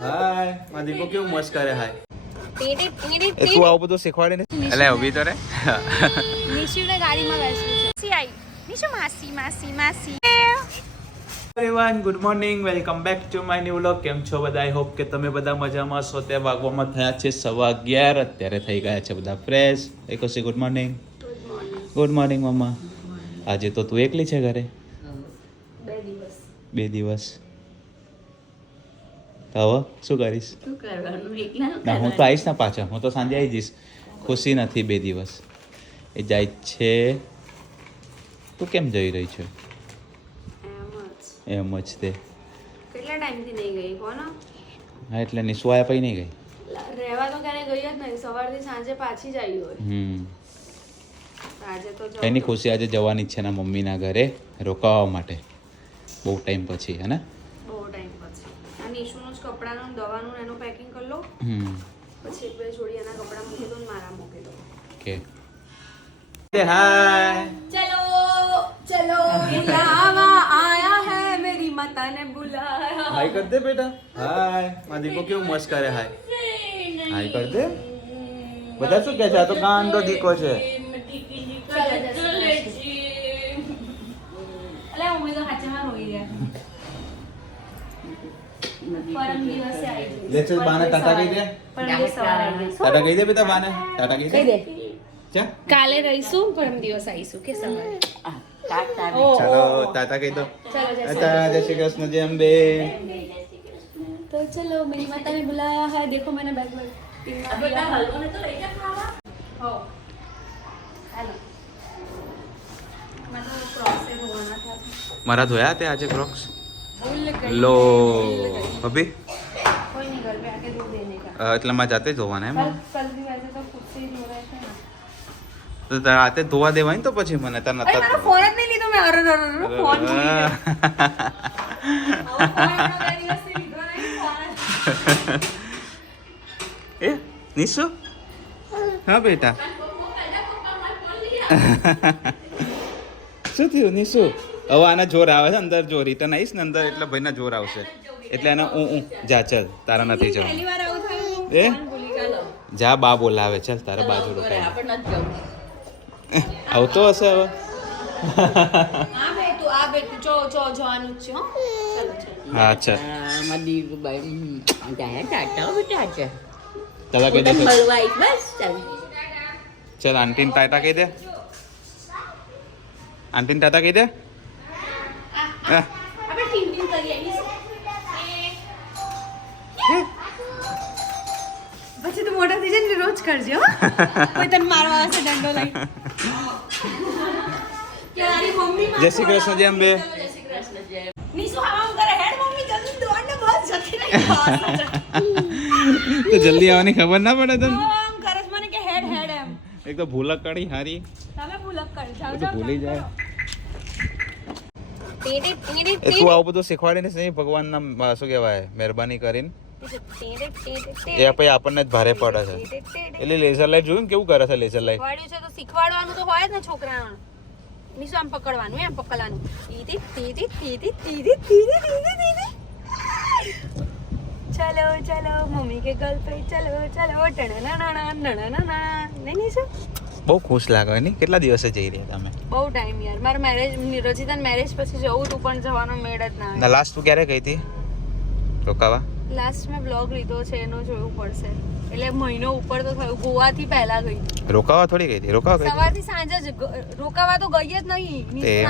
હાય મારા દીપો કેવું મસ્ત કરે હાય એ તું આવું બધું શીખવાડી ને. એટલે ઊભી તો રે. નિશુને ગાડીમાં બેસવું છે. C I. નિશુ માસી માસી માસી. Everyone good morning welcome back to my new vlog કેમ છો બધા? આઈ હોપ કે તમે બધા મજામાં છો. તે વાગવામાં થયા છે સવા અગિયાર. અત્યારે થઈ ગયા છે બધા ફ્રેશ એકોસી ગુડ મોર્નિંગ ગુડ મોર્નિંગ મમ્મા આજે તો તું એકલી છે ઘરે? બે દિવસ. બે દિવસ. હવે શું કરીશ? ના હું તો આવીશ ને પાછા. હું તો સાંજે આવી જઈશ. ખુશી નથી બે દિવસ. એ જાય છે. તું કેમ જઈ રહી છે? એમ જ. તે. કેટલા ટાઈમથી નહીં ગઈ? કોનો? હા એટલે નિશુ આયા પછી નહીં ગઈ? રહેવા તો ક્યારે ગઈ જ નહીં સવારથી સાંજે પાછી જ આવી હોય હમ. આજે તો જવું એની ખુશી આજે જવાની છે એના મમ્મીના ઘરે રોકાવા માટે. બહુ ટાઈમ પછી હે ને બહુ ટાઈમ પછી આ નિશુનું જ કપડાનું દવાનું એનું પેકિંગ કરી લો. પછી એક બે જોડી એના કપડા મૂકી દો ને મારા મૂકી દો. ઓકે. હાય. ચલો ચલો બુલાવા આયા હે મેરી માતા ને બુલાયા. હાય કર દે બેટા. હાય. માં દીકો કેવું મસ્ત કરે હાય. હાય કર દે. બધા શું કહે છે? આ તો ગાંડો દીકો છે. અલે હું તો હાચેમાં રોઈ રહ્યા. લેક્ચર બાને ટાટા કહી દે? પરમ સવારે ટાટા કહી દે બેટા બાને? ટાટા કહી દે? કહી દે. કાલે રહીશું પરમ દિવસ આવીશું કે સવારે? ચાલો તાતા કહી દો. ટાટા જય શ્રી કૃષ્ણ જય અંબે. તો ચલો મેરી માતાને બુલાયા હે દેખો મને બેગ પર બધા હલવો ને તો લઈ જા ખાવા. હો. હાલો. મારા ધોયા તે આજે ક્રોક્સ લો અભી એટલે માં જાતે જોવાના એમ? તો રાતે ધોવા દેવાય ને તો પછી મને તાર નતા મારો ફોન જ નહીં લીધો મે. અરે અરે ફોન એ નિશુ? હા બેટા. શું થયું નિશુ? હવે આના જોર આવે છે અંદર જો રિટર્ન આવીશ ને અંદર એટલે ભાઈને જોર આવશે. એટલે એને હું હું જા ચલ તારા નથી જવું. પહેલી વાર આવું થયું? એ? જા બા બોલાવે ચલ તારા બાજુ રોકાય આવતો હશે હવે? આ બે તું આ બે તું જો જો જોવાનું જ છે હો. ચલો ચલો. હા ચલ. મળવા કહી દે બસ ચાલ. ચલ આંટીને ટાટા કહી દે. આંટીને ટાટા કહી દે હા. આપણે ટીમ ટીમ કરી આવીશું પછી તું મોટા થઈ જાય ને રોજ કરજો કોઈ તને મારવા આવશે દંડો લઈ. જય શ્રી કૃષ્ણ જય નીસુ આમ કરે હેડ મમ્મી જલ્દી દોડને બસ જતી રહી. તો જલ્દી આવવાની ખબર ના પડે તને? આમ કરે મને કે હેડ હેડ એમ. એક તો ભૂલક કાઢી હારી. તમે ભૂલક કરી ભૂલી જાય. એ તું આવું બધું શીખવાડીને નહીં ભગવાનના શું કહેવાય મહેરબાની કરીને. એ પછી આપણને જ ભારે પડે છે. એટલે લેઝર લાઈટ જોયું ને કેવું કરે છે લેઝર લાઈટ છે તો શીખવાડવાનું તો હોય જ ને છોકરાઓને નીસુ આમ પકડવાનું એમ પકડવાનું. તીતી તીતી તીતી તીતી ચલો ચલો મમ્મી કે ગર્લફ્રેન્ડ ચલો ચલો ના ના નહીં નીસુ બહુ ખુશ લાગે નહીં? કેટલા દિવસે જઈ રહ્યા તમે? બહુ ટાઈમ યાર. મારા મેરેજ રજીતાન મેરેજ પછી જવું તું પણ જવાનો મેળ જ ના ના લાસ્ટ તું ક્યારે ગઈ હતી? રોકાવા? લાસ્ટ મેં બ્લોગ લીધો છે એનો જોવું પડશે. એટલે મહિનો ઉપર તો થયું. ગોવાથી પહેલા ગઈ. રોકાવા થોડી ગઈ હતી? રોકાવા ગઈ? સવારથી સાંજે જ રોકાવા તો ગઈ જ નહીં.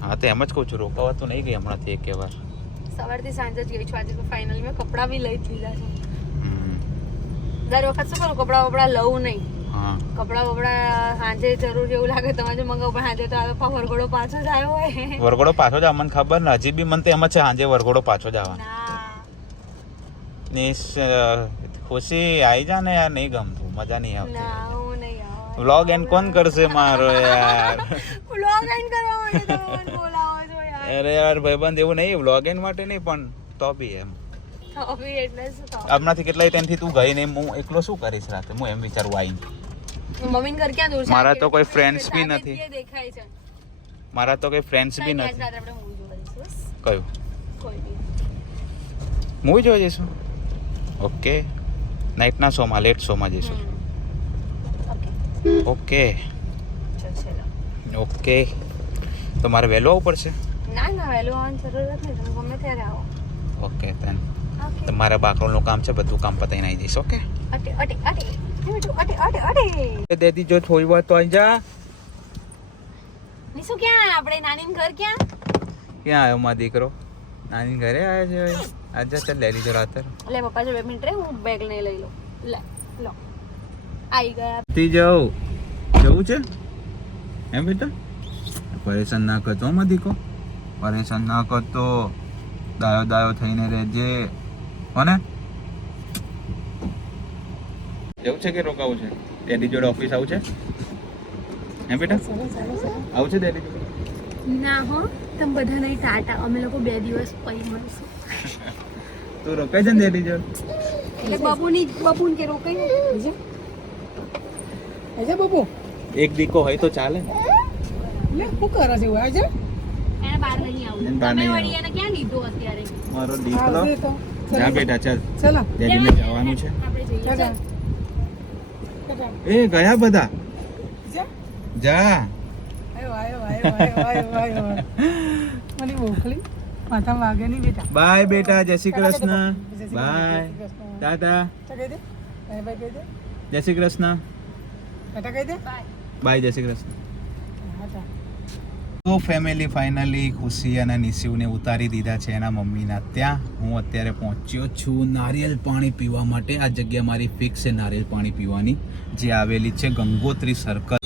હા તો એમ જ કહું છું રોકાવા તો નહીં ગઈ હમણાંથી એક વાર. સવારથી સાંજે જ ગઈ છું. આજે તો ફાઇનલી મેં કપડાં બી લઈ લીધા છે. દર વખત શું કરું? કપડાં વપડા લઉં નહીં. કપડાં વપડા સાંજે જરૂર જેવું લાગે તમે જો મંગાવ પણ સાંજે તો આવે વરઘોડો પાછો જ આવ્યો હોય. વરઘોડો પાછો જ મને ખબર ને હજી બી મને તો એમ જ છે સાંજે વરઘોડો પાછો જ આવવાનો ના. નિશ ખુશી આવી જા ને યાર નહીં ગમતું મજા નહીં આવતી. ના વ્લોગ એન્ડ કોણ કરશે મારો યાર? વ્લોગ એન્ડ કરવા માટે તમે બોલાવો છો યાર. અરે યાર ભાઈબંધ એવું નહીં વ્લોગ એન્ડ માટે નહીં પણ તો બી એમ. હમણાંથી કેટલાય ટાઈમથી તું ગઈ નહીં હું એકલો શું કરીશ રાતે? હું એમ વિચારું આવીને મમ્મીને ઘર ક્યાં દૂર છે? મારા તો કોઈ ફ્રેન્ડ્સ બી નથી. દેખાય છે. મારા તો કોઈ ફ્રેન્ડ્સ બી નથી. જોવા. કયું? મૂવી જોઈ જઈશું? ઓકે નાઇટના શોમાં લેટ શોમાં જઈશું. ઓકે ઓકે તો મારે વહેલો આવવું પડશે? ના ના વહેલો આવવાની જરૂર નથી તમે ગમે ત્યારે આવો. Okay then. તમારા બાકરોલનું કામ છે બધું કામ પતાવીને આવી જઈશ ઓકે અટે અટે અટે. અટે અટે અટે અટે દેદી જો થોડી વાર તો આવી જા. નિસુ ક્યાં? આપણે નાનીન ઘર ક્યાં? ક્યાં આવ્યો માં દીકરો? નાની ઘરે આવ્યો છે આજે ચાલ લઈ લીજો રાતર. લે પપ્પા જો બે મિનિટ રે હું બેગ લઈ લઈ લઉં. લે લો. આવી ગયા. તી જાઉં જવું છે? એમ બેટા? પરેશાન ના કરતો માં દીકો પરેશાન ના કરતો. દાયો દાયો થઈને રહેજે. હોને? જવું છે કે રોકાવું છે? ડેડી જોડે ઓફિસ આવું છે? હે બેટા? આવું છે ડેડી જોડે? ના હો તમ બધા નહીં ટાટા. અમે લોકો બે દિવસ પછી મળશું. તું રોકાય છે ને ડેડી જોડે? એટલે બાબુની બબુન કે રોકાઈ અજય બાબુ? એક દીકો હોય તો ચાલે. ને લે શું કરે છે આજે એને નહીં આવું બાર નહીં વળી એને ક્યાં લીધો અત્યારે? મારો દીકરો. જા બેટા ચાલ. ચલો. ડેડીને જવાનું છે. આપણે જઈએ. એ ગયા બધા? જા. બાય બેટા જય શ્રી કૃષ્ણ. બાય. ટાટા. જય શ્રી કૃષ્ણ. બાય જય શ્રી કૃષ્ણ. તો ફેમિલી ફાઇનલી ખુશી અને નિશિવને ઉતારી દીધા છે એના મમ્મીના. ત્યાં હું અત્યારે પહોંચ્યો છું નારિયેલ પાણી પીવા માટે. આ જગ્યા મારી ફિક્સ છે નારિયેલ પાણી પીવાની. જે આવેલી છે Gangotri circle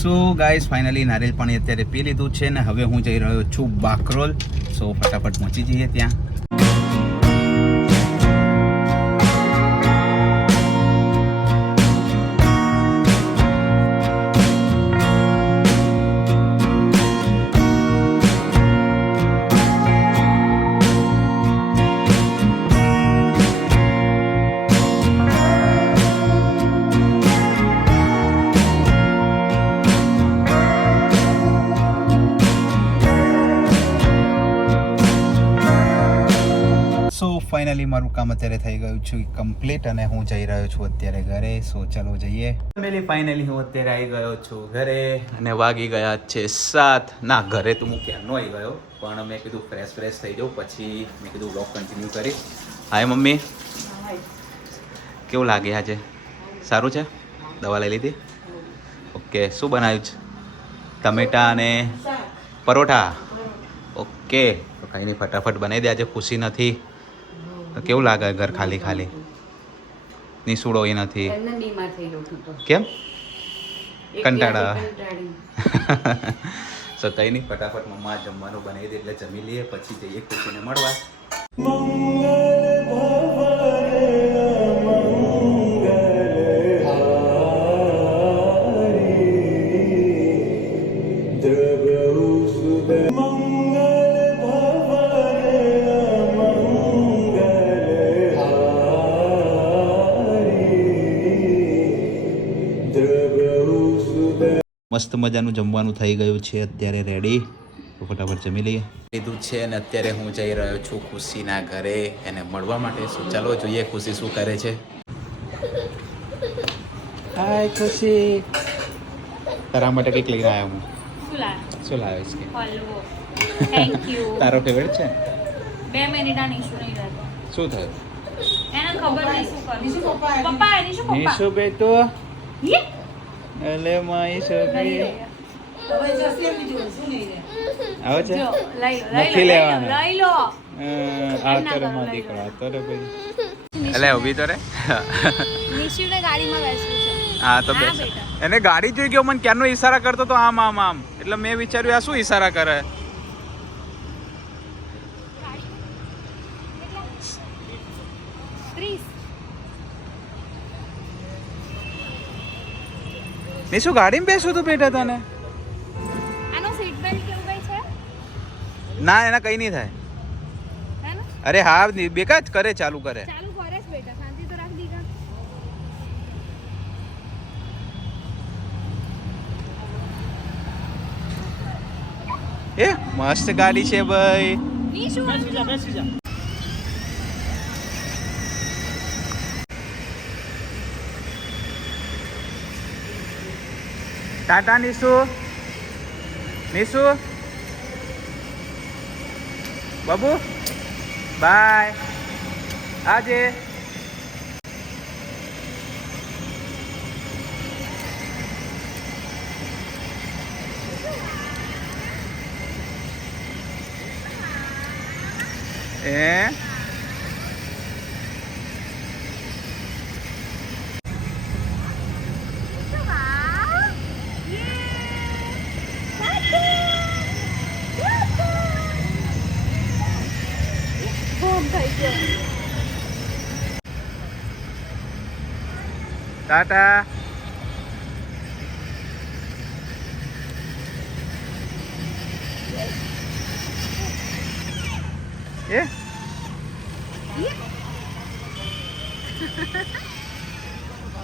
so guys finally નારિયેલ પાણી અત્યારે પી લીધું છે ને હવે હું જઈ રહ્યો છું બાકરોલ. સો ફટાફટ પહોંચી જઈએ ત્યાં. ફાઇનલી મારું કામ અત્યારે થઈ ગયું છે કમ્પ્લીટ અને હું જઈ રહ્યો છું અત્યારે ઘરે. સો ચાલો જઈએ. ફેમિલી ફાઇનલી હું અત્યારે આવી ગયો છું ઘરે અને વાગી ગયા છે સાત. ના ઘરે તો હું ક્યારનો આવી ગયો? પણ મેં કીધું ફ્રેશ ફ્રેશ થઈ જાઉં. પછી મેં કીધું બ્લોગ કન્ટિન્યુ કરી. Hi mummy. કેવું લાગે આજે? સારું છે? દવા લઈ લીધી? ઓકે શું બનાવ્યું છે? ટમેટા અને પરોઠા? ઓકે તો કંઈ નહીં ફટાફટ બનાવી દે. આજે ખુશી નથી. તો કેવું લાગે ઘર ખાલી ખાલી? નિસુડો એ નથી કેમ? કંટાળા. કંટાળી. સો કંઈ નહીં ફટાફટ મમ્મા જમવાનું બનાવી દે એટલે જમી લઈએ પછી જઈએ ખુશીને મળવા. મસ્ત મજાનું જમવાનું થઈ ગયું છે. અત્યારે રેડી તો ફટાફટ જમી લઈએ. લીધું છે અને અત્યારે હું જઈ રહ્યો છું ખુશીના ઘરે એને મળવા માટે. શું ચાલો જોઈએ ખુશી શું કરે છે. હાય ખુશી. તારા માટે કંઈક લઈને આવ્યો હું. શું લાવે છે? હલવો. થેન્ક યુ તારો ફેવરેટ છે? બે મિનિટ ઇશ્યુ નહીં રહેતો શું થયું? એને ખબર નહીં શું કરવું પપ્પા એની શું પપ્પા. નીશુ તો યે! માઈ લઈ છોકરી આવે છે? નથી લેવાનું. લઈ લો. આ ના માં દીકરો લો. ભાઈ. એટલે ઊભી તો રે. નિશુને ગાડીમાં બેસવું છે. હા તો બેસ. એને ગાડી જોઈ ગયો મને ક્યારનો ઈશારા કરતો તો આમ આમ આમ. એટલે મેં વિચાર્યું આ શું ઈશારા કરે? ને શું ગાડીમાં બેસું તું બેટા તને? આનો સીટ બેલ્ટ કેવું કઈ છે? ના એના કઈ નહીં થાય. અરે હા બેકા જ કરે ચાલુ કરે. ચાલુ કરે જ બેટા શાંતિ તો રાખ દીધા એ મસ્ત ગાડી છે ભાઈ. નિશુ બેસી જા બેસી જા. Tata Nisu. Nisu. Babu. Bye. Aje Eh? Tata. એ?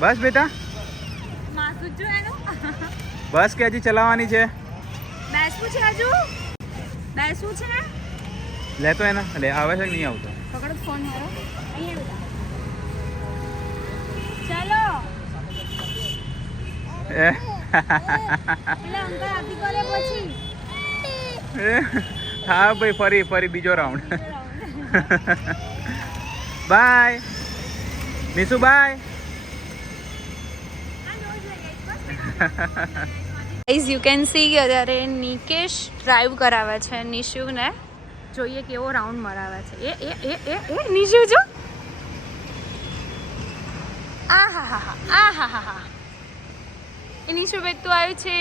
બસ બેટા? બસ કે હજી ચલાવવાની છે. બેસવું છે હજુ? બેસવું છે? ને લેતો એના. લે આવે છે કે નહીં આવતો? પકડો ફોન મારો. અહીંયા એ. પેલા અંકલ આપી કરે પછી? એ, હા ભાઈ ફરી ફરી બીજો round bye. Nishu bye. Guys you can see અત્યારે નિકેશ ડ્રાઈવ કરાવે છે નિશુને. જોઈએ કેવો રાઉન્ડ મરાવે છે. એ એ એ એ એ નિશુ જો. આ હા હા હા આ હા હા હા એ નિશુભાઈ તું આવ્યું છે.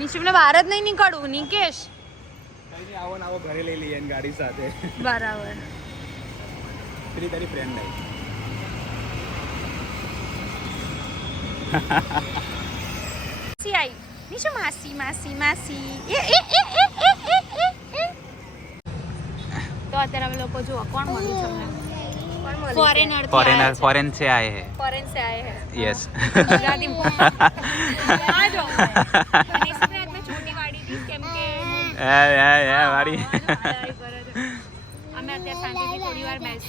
નિશુભાઈ બહાર જ નહીં નીકળવું નિકેશ? આવો ને આવો ઘરે લઈ લઈએ ગાડી સાથે. બરાબર. પેલી આઈ નિશુ માસી માસી માસી તો અત્યારે અમે લોકો જુઓ કોણ મળ્યું છે અમને ફોરેનર फॉरेनर फॉरेन से आए हैं ફોરેન સે આયે હે यस ગુજરાતી આ જો નિશુ ને મેં છોટી વાડી હતી કેમ કે વાડી આય કરે છે. અમે અત્યારે શાંતિથી થોડી વાર બેસ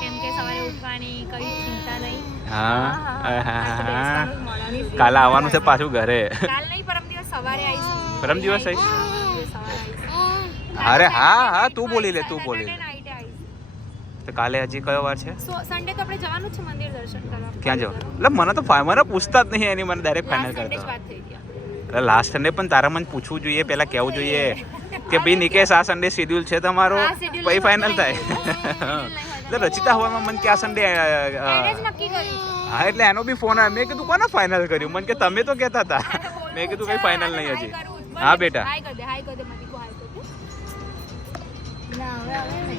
કેમ કે સવારે ઉઠવાની કઈ ચિંતા નહીં હા આજે બેસવાનું જ મળવાની છે. કાલે આવવાનું છે પાછું ઘરે કાલ નહીં પરમ દિવસ સવારે આવીશું પરમ દિવસ આવીશ? સવારે આવીશું અરે હા હા તું બોલી લે તું બોલી લે નાઈટે આવીશું તો કાલે હજી કયો વાર છે? સન્ડે તો આપણે જવાનું છે મંદિર દર્શન કરવા. ક્યાં જવાનું? એટલે મને તો મને પૂછતા જ નહીં એની મને ડાયરેક્ટ ફાઇનલ કરતા. એટલે લાસ્ટ સન્ડે પણ તારા મને પૂછવું જોઈએ પહેલા કહેવું જોઈએ? કે ભાઈ નિકેશ આ સન્ડે શેડ્યુલ છે તમારો? પછી ફાઇનલ થાય. એટલે રચિતા હવામાં મને કે આ સન્ડે હા એટલે એનો બી ફોન આવ્યો. મેં કીધું કોને ફાઇનલ કર્યું? મને કે તમે તો કહેતા હતા. મેં કીધું કઈ ફાઇનલ નહીં હજી. હા બેટા. હાય કર દે હાય કર દે મને કો હાય કર દે. ના હવે હવે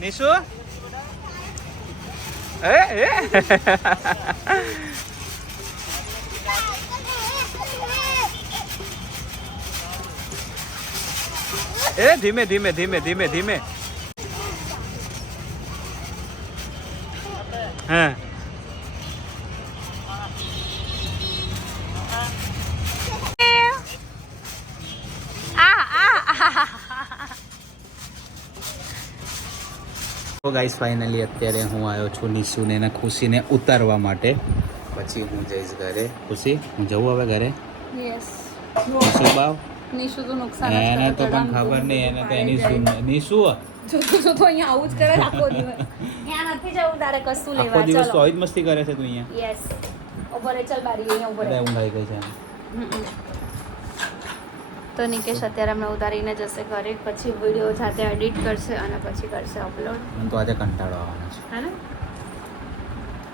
നിഷു ഏ ഏ એ ધીમે ધીમે ધીમે ધીમે ધીમે ગાઈસ ફાઇનલી અત્યારે હું આવ્યો છું નિશુને અને ખુશીને ઉતારવા માટે. પછી હું જઈશ ઘરે. ખુશી હું જવું હવે ઘરે? શું નિશુ બાવ? નિશુ તો નુકસાન એને તો પણ ખબર નહીં એને તો એની શું નિશુ? જો તો તો અહીંયા આવું જ કરે આખો દિવસ. ત્યાં નથી જવું તારે કશું આખો દિવસ તો આવી જ મસ્તી કરે છે તું અહીંયા? યસ ઓબરે ચલ બારી અહીંયા ઊભો ઊંઘાઈ ગઈ છે. એને. તો નિકેશ અત્યારે અમને ઉતારીને જશે ઘરે પછી વીડિયો જાતે એડિટ કરશે અને પછી કરશે અપલોડ મને તો આજે કંટાળો આવવાનો છે. હે ને?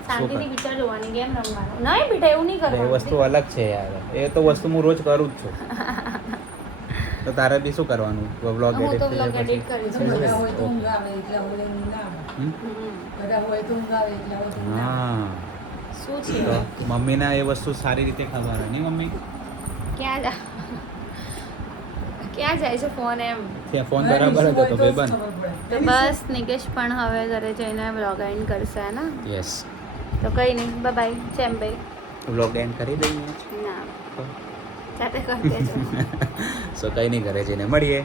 શાંતિથી પિક્ચર જોવાની ગેમ રમવાનું? નહીં બેટા એવું નહીં એટલે એ વસ્તુ અલગ છે યાર. એ તો વસ્તુ હું રોજ કરું જ છું. તો તારે બી શું કરવાનું? હું તો એડિટ બ્લોગ એડિટ બધા હોય તો ઊંઘ આવે એટલે હવે ઊંઘ આવે. બધા હોય તો ઊંઘ આવે એટલે હવે ના હા. શું છે? મમ્મીના એ વસ્તુ સારી રીતે ખબર હોય નહીં મમ્મી? ક્યાં જા ક્યાં જાય છે ફોન એમ? ત્યાં ફોન બરાબર જ હતો તો ભાઈ તો બસ નિકેશ પણ હવે ઘરે જઈને વ્લોગ એન્ડ કરશે હે ને? યસ તો કંઈ નહીં બાય બાય જેમ ભાઈ. વ્લોગ એન્ડ કરી દઈએ ના. જાતે કરતે દેજો. સો કંઈ નહીં ઘરે જઈને મળીએ.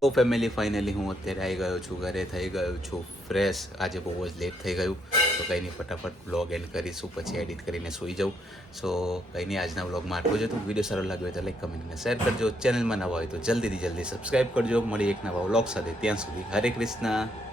તો ફેમિલી ફાઇનલી હું અત્યારે આવી ગયો છું ઘરે થઈ ગયો છું ફ્રેશ આજે બહુ જ લેટ થઈ ગયું. તો કંઈ નહીં, ફટાફટ બ્લોગ એન્ડ કરીશું, પછી એડિટ કરીને સૂઈ જાઉં સો કંઈ નહીં, આજના બ્લોગમાં આટલું જ હતું. વીડિયો સારો લાગ્યો તો લાઈક કમેન્ટ અને શેર કરજો. ચેનલમાં નવા હોય તો જલ્દીથી જલ્દી સબસ્ક્રાઈબ કરજો. મળી એક નવા વ્લોગ સાથે. ત્યાં સુધી હરે કૃષ્ણ.